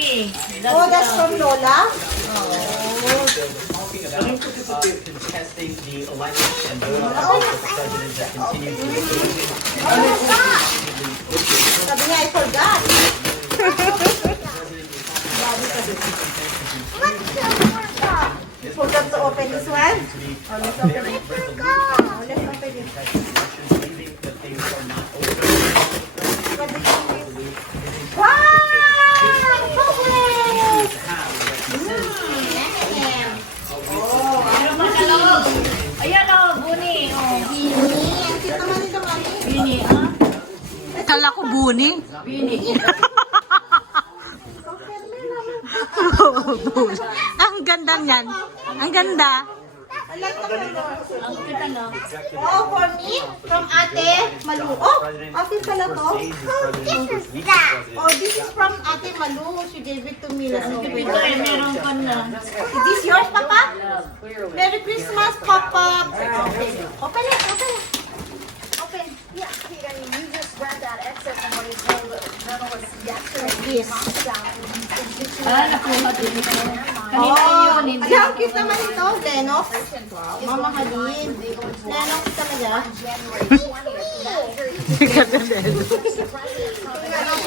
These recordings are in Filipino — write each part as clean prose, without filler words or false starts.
mommy. Oh, that's from Lola? Contesting the alignment and vote of the president that continues to Sabi niya, I forgot. You forgot to open this one? Oh, let's open it. Oh, let's open it. Wow! Chocolate! Meron pa sa loob. Ayan o, Buni. Oh. Ang cute naman nito, mami. Bini, ah. Kala ko buni. Bini. Ang ganda niyan. Ang ganda. I like the color. Ang kita no. Oh, for me, from Ate Malu. Oh, Ate pala to. Oh, this is from Ate Malu. She gave it to me last Ito week. eh, meron pa na. Is this yours, Papa? Merry Christmas, Papa. Okay. Open it, open it. Open. Yeah, Pete, I mean, you just read that excerpt from what he told journalists yesterday. Yes. Ah, nakuha din. Kanina Oh, yun, hindi. ay, ang cute naman ito. Lennox. Mamahalin. Lennox talaga.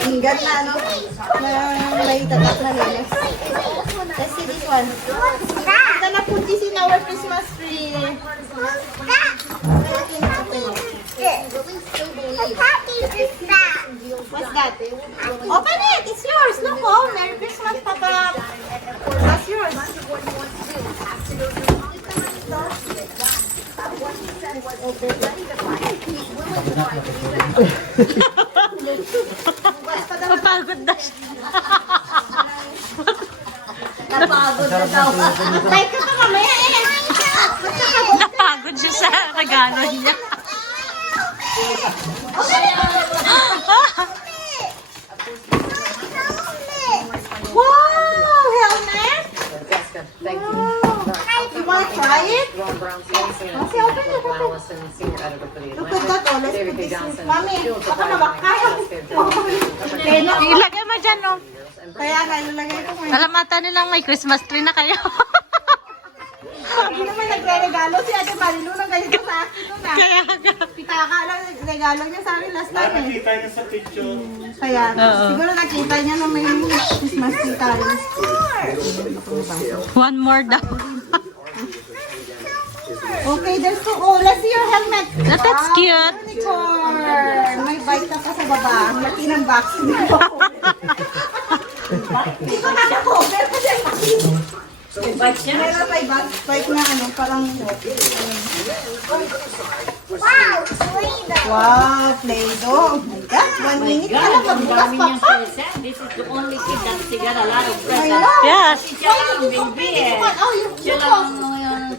Ang ganda, no? Na may tatak na Lennox. Let's see this one. I'm gonna put this in our Christmas tree. What's that? Open it! It's yours! Look, oh! Merry Christmas, Papa! That's yours. Papagod na siya. Napagod na daw. Like ka pa mamaya eh! Napagod siya sa regalo niya. Wow! Helmet! Jessica, thank you. You wanna try it? Ron Brown, CNN, Okay, open it, open it. Allison, senior editor for the Look at that, oh. Let's David put P. this in. Johnson, Mami, Field baka Department, mabakay. Ilagay mo dyan, no? Kaya nga, ilalagay ko mo. Alamata nilang may Christmas tree na kayo. Hindi naman nagre-regalo si Ate Marilu ng ganito sa akin nun ah. Kaya nga. Pitaka lang, regalo niya sa akin last time eh. Nakita niya sa picture. Kaya, Oo. siguro nakita niya na may Christmas tree tayo. One more daw. Okay, there's two. Oh, let's see your helmet. That's Wow, cute. Unicorn. May bike ka pa sa baba. Ang laki ng box nito. Dito na ako. Meron pa siya laki. Bike siya. Meron pa yung bike na ano, parang... Wow, Play-Doh. Wow, Play-Doh. Oh my God, 1 minute ka lang God, ang magbukas dami pa niyang pa. present. This is the only kid that's got a lot of I presents. know. Yes. Siya lang, baby eh. Oh, you Siya look. lang,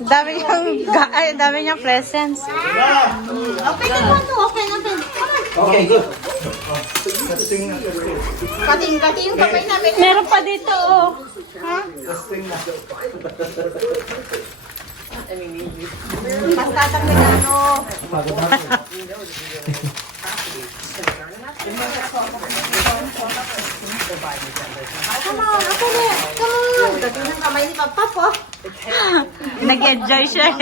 Dami niyang presents. Open it mo to. Open, open. Okay, good. Kating-kati yung kamay namin. Meron pa dito, oh. Ha? I mean, you Basta tang regalo. Come on, open it. Come on. Dati ng kamay ni Papa po. Nag-enjoy siya.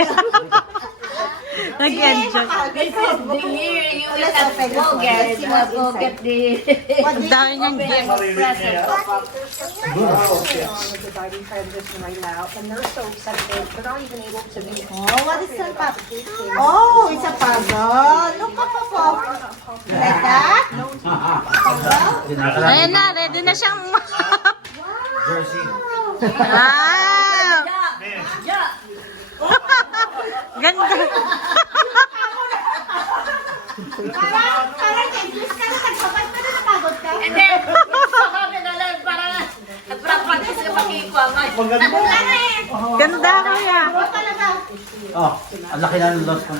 Nag-enjoy. This is the year you will Let's have open it. to Let's see what's go get the Ang dami niyang gift. present. dividing transition right now, and they're so upset they're not even able to be. Oh, what is that, Papa? Oh, it's a puzzle. Look, Papa po. Like that? Ayan na, ready na siyang... Jersey. Wow! Yeah. Ganda. Parang English ka na nagpapag ka na napagod ka. And then, sa kami na lang, parang nagprapagis na makikuha. Maganda. Ganda, kuya. Ano talaga? Oh, ang laki na ng loss ko.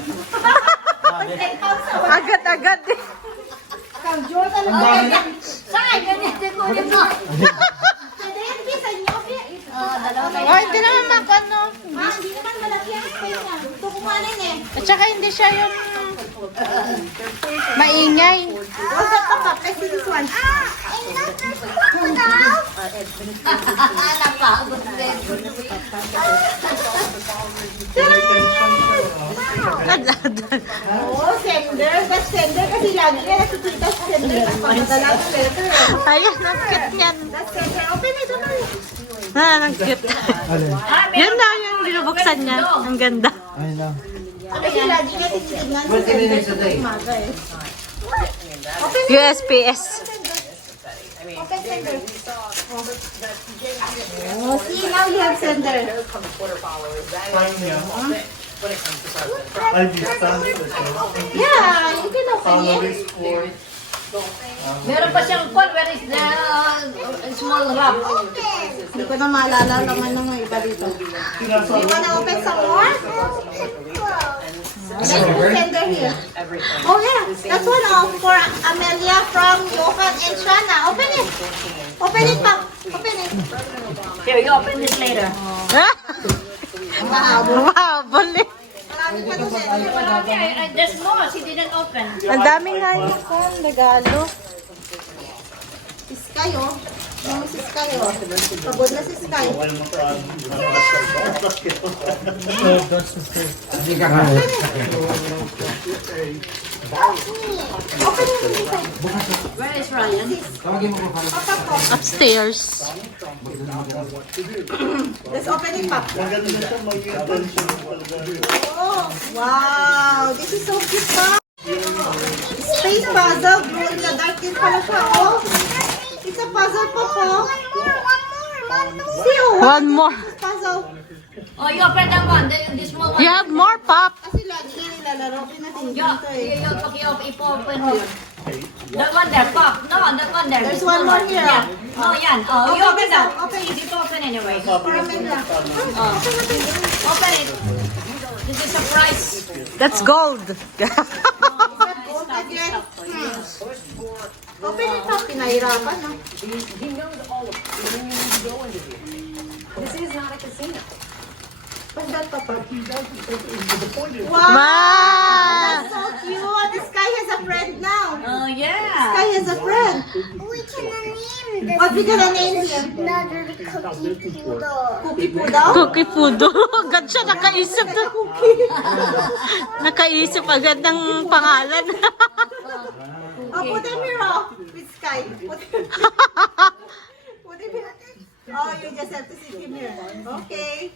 Agad-agad eh. Kang Joe talaga. Saan? Ganyan din ko rin mo. Pwede yan, bisa niyo. Oh, hindi naman makano. Ah, hindi naman malaki ang space niya. Gusto ko nga rin eh. At saka hindi siya yung maingay. What's that, Papa? Let's see this one. Napagod din. Oh, sender. That's sender kasi lagi na nakikita sa sender. Pagdala sa letter. Ayun, ang cute niyan. That's sender. Open it, open it. Ang cute. Yun na yung binubuksan niya. Ang ganda. Ay lang. Kasi lagi na tinitignan sa sender sa umaga eh. Open it. USPS. Open sender. Oh, see, now you have sender. Ay, distance. Yeah, you can open it. Meron pa siyang call. Where is the small wrap? Hindi ko na maalala naman ng iba dito. Do you wanna open some more? Let's put sender here. Oh yeah, that's one for Amelia from Johan and Shana. Open it. Open it, Pop. Open it. Here, you open this later. Mahabol eh. Marami pa doon sender. Okay, there's more. She didn't open. Ang daming nga yun. Regalo. Si Sky, oh. Yung si Sky, oh. Pagod na si Sky. Open it. Where is Ryan? Papa ko. Upstairs. Let's open it, Pop. Oh, wow. This is so cute, Pop. Space puzzle. Glow in the dark din pala siya, oh. It's a puzzle, Pop, oh. See, oh. One more. Puzzle. Oh, you open that one. This small one. You have more, Pop. Kasi lagi na nilalaro. Pinatin Yeah, dito eh. ipo-open mo. That one there, Pop. No, that one there. There's one more here. Yeah. No, yan. Oh, you open Open that. this one. Open it. Easy to open anyway. Open na. Open it. This is a prize. That's gold. Gold again. Open it, Pop. Pinahirapan, no? He knows all of it. He knows to go into here. This is not a casino. What's that, Papa? Wow! Wow. That's so cute! The Sky has a friend now. Oh, yeah. Sky has a friend. We can name this What we gonna name him? another cookie poodle. Cookie Poodle? Cookie Pudo. Agad siya nakaisip. Nakaisip agad ng pangalan. Oh, put him here, oh, with Sky. Put him here. Oh, you just have to sit him here. Okay.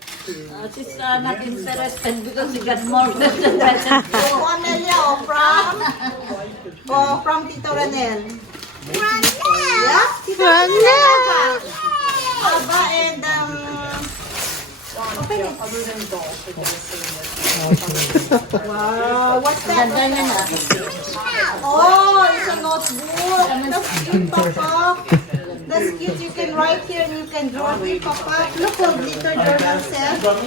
She's not interested because she got more than the present. Oh, Amelia, from Tito Ranel. Yeah? Tito Ranel. Aba, and, open it. Wow, what's that? Ganda niya na. Oh, it's a notebook. That's cute, Papa. That's cute. You can write here and you can draw here, Papa. Look how glitter journal says. Oh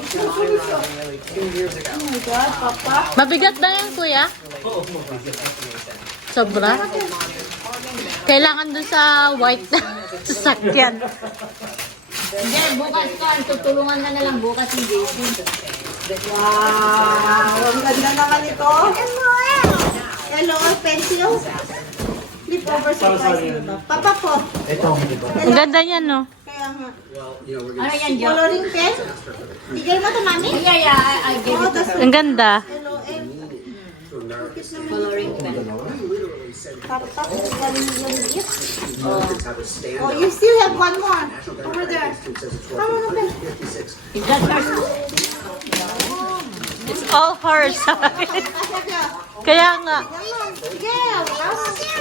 my God, Papa. Mabigat ba yan, kuya? Sobra? Kailangan dun sa white sasakyan. Hindi, bukas ka. Tutulungan ka na lang bukas yung Jason. Wow, ang ganda naman ito. Hello, pencil. Flip over surprise mo ba? Papa po. Ang ganda niyan, no? Kaya nga. Ano yan, Jo? Coloring pen? Bigay mo to, Mami? Yeah, I gave Oh, it. that's Ang ganda. hello, Coloring pen. Papa, galing yung gift. Oh, you still have one more. Over there. Come on, open. Is that hers? It's all hers. Sige. Kaya nga. Sige.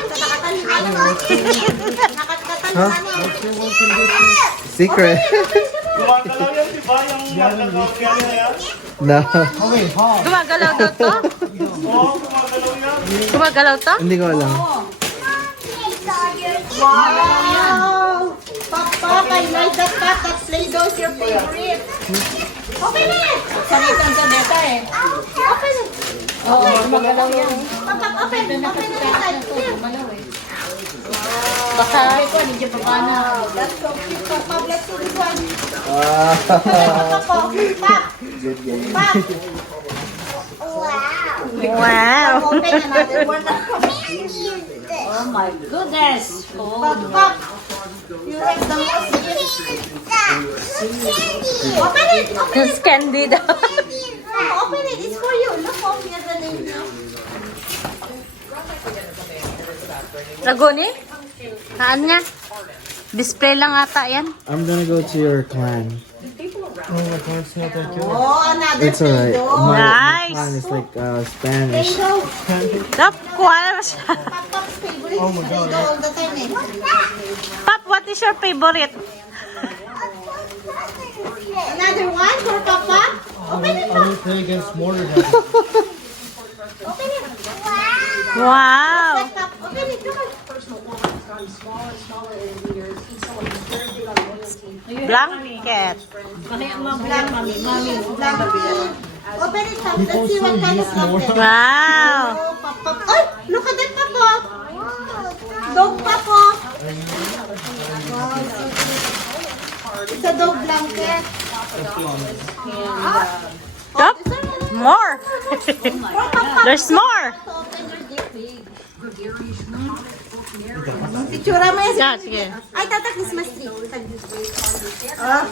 Nakatalingan Secret. Gumagalaw yan, di ba? Yung nagkakagyan na yan? No. Gumagalaw daw to? Oo, gumagalaw yan. Gumagalaw to? Hindi ko alam. Wow! Papa, I like that cat. That Play-Doh is your favorite. Open it! Sanitan sa beta eh. Open it! Oo, magalaw yan. Papa, open! Open it inside. Here. Baka Ito, hindi pa paano. That's so cute, Papa. Let's do this one. Papa po. Pap! Pap! wow. Open another one. Oh my goodness. Oh, Pap, pap! You have the most Open it! Open it! It's candy daw. Open it! It's for you. Look, open it. The name now. Laguni? Saan nga? Display lang ata yan. I'm gonna go to your clan. Oh, another It's alright. Play-Doh. Nice. Clan is like Spanish. Play-Doh. Tap, kuha na siya. Pop-Pop's favorite. Play-Doh all the time eh. Pop, what is your favorite? Another one for Papa? Open it, Pop. play against mortar. Open it. Wow. Pop, open it. Come on. Blanket. Open it, Pop. Let's see what kind of blanket. Wow. Oh, Pop. Oh, look at that, Papa. Dog, Papa. Wow, so cute. It's a dog blanket. Yup. More. There's more. Pictura mo yan. Yeah, sige. Ay, tata, Christmas tree. Ah.